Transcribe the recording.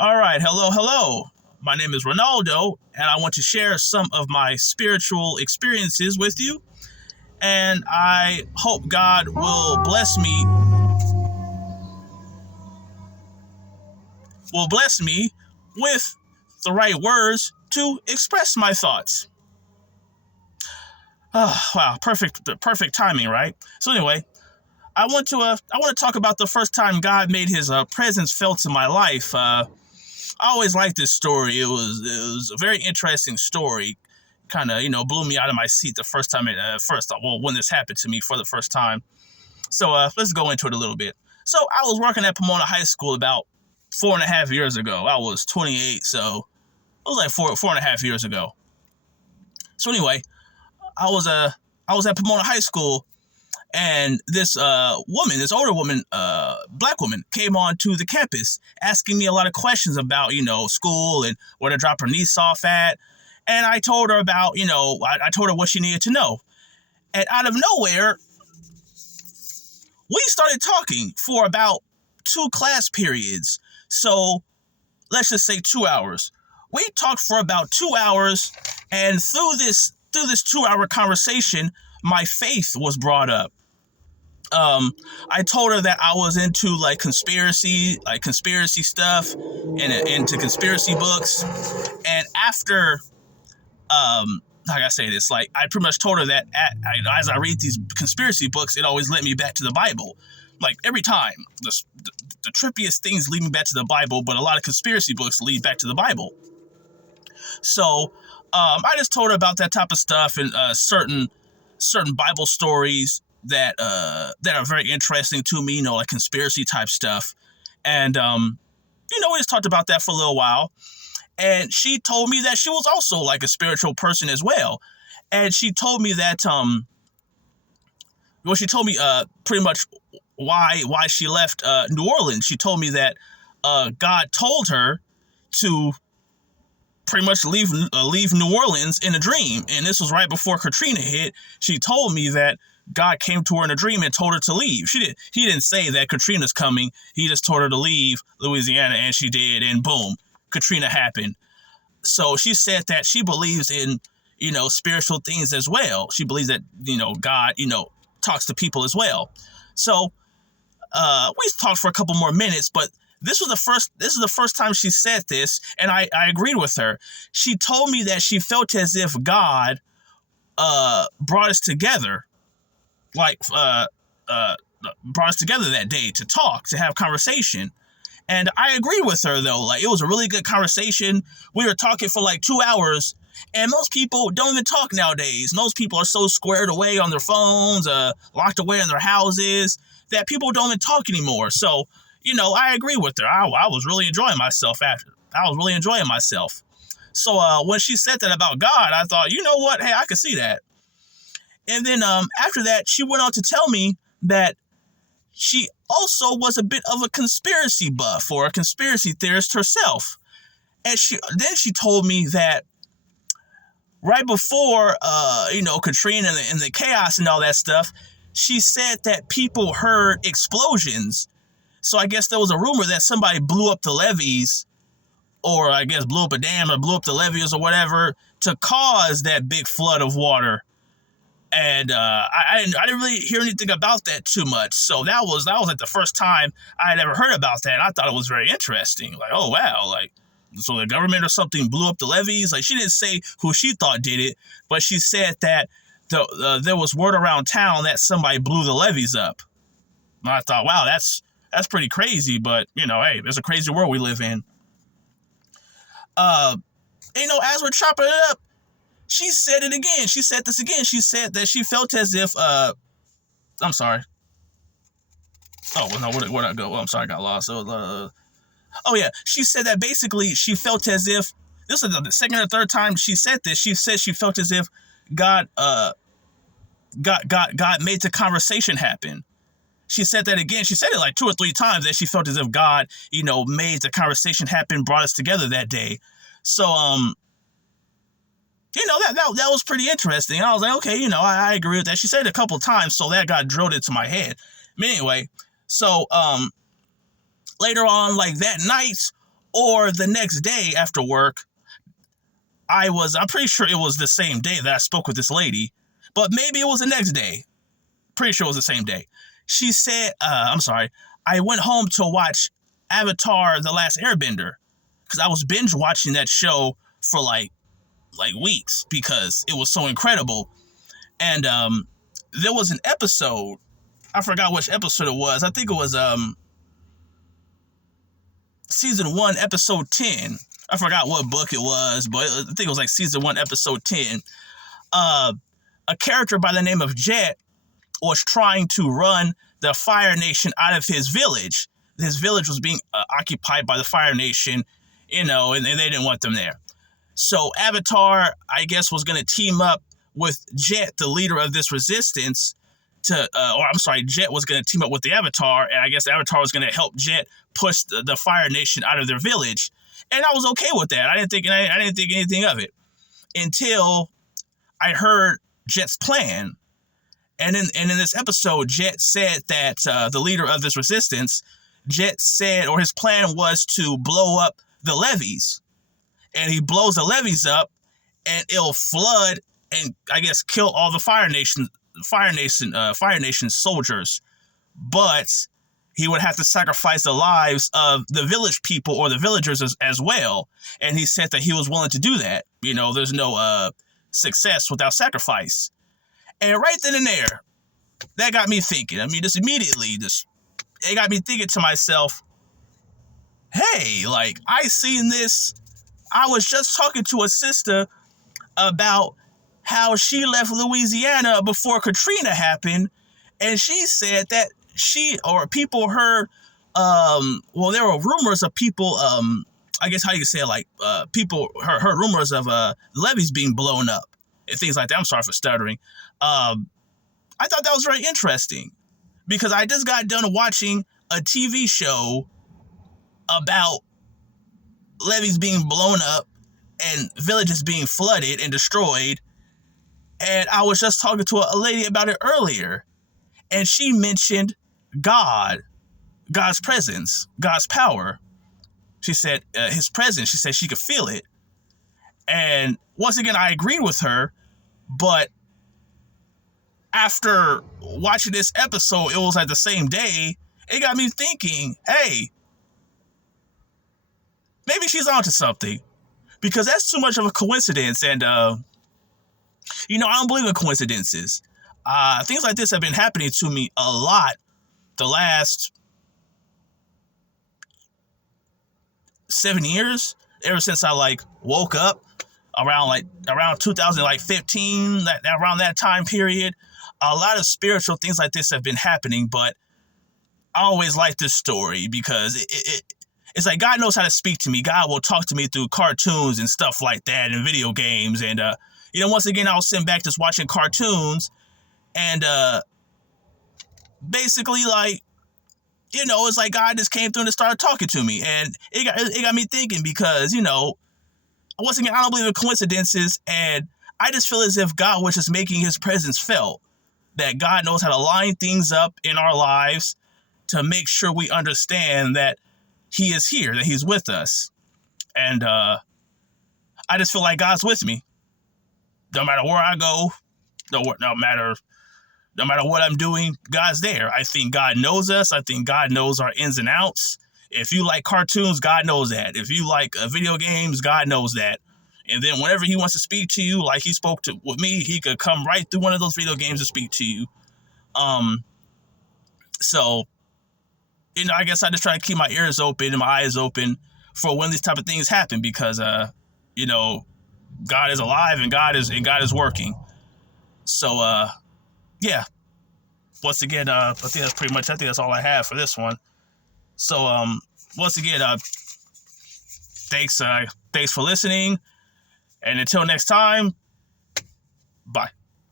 All right, hello, hello. My name is Ronaldo, and I want to share some of my spiritual experiences with you. And I hope God will bless me with the right words to express my thoughts. Oh, wow, perfect timing, right? So anyway, I want to talk about the first time God made His presence felt in my life. I always liked this story. It was a very interesting story. Kind of blew me out of my seat the first time when this happened to me for the first time. So let's go into it a little bit. So I was working at Pomona High School about 4.5 years ago. I was 28, so it was like four and a half years ago. So anyway, I was at Pomona High School, and this older woman, black woman, came onto the campus asking me a lot of questions about, school and where to drop her niece off at. And I told her about, I told her what she needed to know. And out of nowhere, we started talking for about 2 class periods. So let's just say 2 hours. We talked for about 2 hours, and through this 2 hour conversation, my faith was brought up. I told her that I was into conspiracy stuff and into conspiracy books. And after, like I say this, I pretty much told her that as I read these conspiracy books, it always led me back to the Bible. Like every time, the trippiest things lead me back to the Bible, but a lot of conspiracy books lead back to the Bible. So, I just told her about that type of stuff and certain Bible stories that are very interesting to me, like conspiracy type stuff. And we just talked about that for a little while. And she told me that she was also like a spiritual person as well. And she told me that she told me pretty much why she left New Orleans. She told me that God told her to pretty much leave New Orleans in a dream. And this was right before Katrina hit. She told me that God came to her in a dream and told her to leave. He didn't say that Katrina's coming. He just told her to leave Louisiana, and she did, and boom, Katrina happened. So she said that she believes in, spiritual things as well. She believes that, God, talks to people as well. So we talked for a couple more minutes, but this is the first time she said this, and I agreed with her. She told me that she felt as if God brought us together, brought us together that day to talk, to have conversation. And I agreed with her, though. It was a really good conversation. We were talking for 2 hours, and most people don't even talk nowadays. Most people are so squared away on their phones, locked away in their houses, that people don't even talk anymore. So, I agree with her. I was really enjoying myself after. I was really enjoying myself. So when she said that about God, I thought, you know what? Hey, I could see that. And then after that, she went on to tell me that she also was a bit of a conspiracy buff or a conspiracy theorist herself. And she told me that right before, Katrina and the chaos and all that stuff, she said that people heard explosions. So I guess there was a rumor that somebody blew up the levees, or I guess blew up a dam or blew up the levees or whatever to cause that big flood of water. And I didn't really hear anything about that too much. So that was the first time I had ever heard about that. I thought it was very interesting. Oh wow, so the government or something blew up the levees. She didn't say who she thought did it, but she said that there was word around town that somebody blew the levees up. And I thought, wow, that's pretty crazy. But hey, it's a crazy world we live in. As we're chopping it up, she said it again. She said this again. She said that she felt as if, I'm sorry. Oh, well, no, where'd I go? Oh, I'm sorry, I got lost. Oh yeah. She said that basically she felt as if, this is the second or third time she said this. She said she felt as if God made the conversation happen. She said that again. She said it 2 or 3 times, that she felt as if God, made the conversation happen, brought us together that day. So, that was pretty interesting. I was like, okay, I agree with that. She said it a couple of times, so that got drilled into my head. But anyway, so later on, that night, Or the next day after work, I'm pretty sure it was the same day that I spoke with this lady, but maybe it was the next day. Pretty sure it was the same day. She said, I went home to watch Avatar: The Last Airbender because I was binge watching that show for like weeks because it was so incredible. And there was an episode, I forgot which episode it was. I think it was season 1, episode 10. I forgot what book it was, but I think it was like season 1, episode 10. A character by the name of Jet was trying to run the Fire Nation out of his village. His village was being occupied by the Fire Nation, and they didn't want them there. So Avatar, I guess, was going to team up with Jet, the leader of this resistance, Jet was going to team up with the Avatar, and I guess Avatar was going to help Jet push the Fire Nation out of their village. And I was okay with that. I didn't think anything of it until I heard Jet's plan. And in this episode, Jet said that the leader of this resistance, Jet said, or his plan was to blow up the levees. And he blows the levees up, and it'll flood and I guess kill all the Fire Nation soldiers. But he would have to sacrifice the lives of the village people or the villagers as well. And he said that he was willing to do that. There's no success without sacrifice. And right then and there, that got me thinking. Just immediately, it got me thinking to myself, hey, I seen this. I was just talking to a sister about how she left Louisiana before Katrina happened, and she said that people heard, there were rumors of people, I guess how you say it, people heard rumors of levees being blown up and things like that. I'm sorry for stuttering. I thought that was very interesting because I just got done watching a TV show about levees being blown up and villages being flooded and destroyed. And I was just talking to a lady about it earlier, and she mentioned God's presence, God's power. She said his presence, she said she could feel it. And once again, I agreed with her, but after watching this episode, it was like the same day, it got me thinking, hey, maybe she's onto something, because that's too much of a coincidence. And, I don't believe in coincidences. Things like this have been happening to me a lot the last 7 years, ever since I woke up around 2015, around that time period. A lot of spiritual things like this have been happening, but I always like this story because it's like God knows how to speak to me. God will talk to me through cartoons and stuff like that and video games. And, once again, I was sitting back just watching cartoons and basically it's like God just came through and started talking to me. And it got me thinking because, once again, I don't believe in coincidences. And I just feel as if God was just making his presence felt, that God knows how to line things up in our lives to make sure we understand that he is here, that he's with us. And I just feel like God's with me. No matter where I go, no matter what I'm doing, God's there. I think God knows us. I think God knows our ins and outs. If you like cartoons, God knows that. If you like video games, God knows that. And then whenever he wants to speak to you, like he spoke with me, he could come right through one of those video games and speak to you. So, I guess I just try to keep my ears open and my eyes open for when these type of things happen because, God is alive and God is working. So, yeah. Once again, I think that's all I have for this one. So, once again, thanks for listening. And until next time, bye.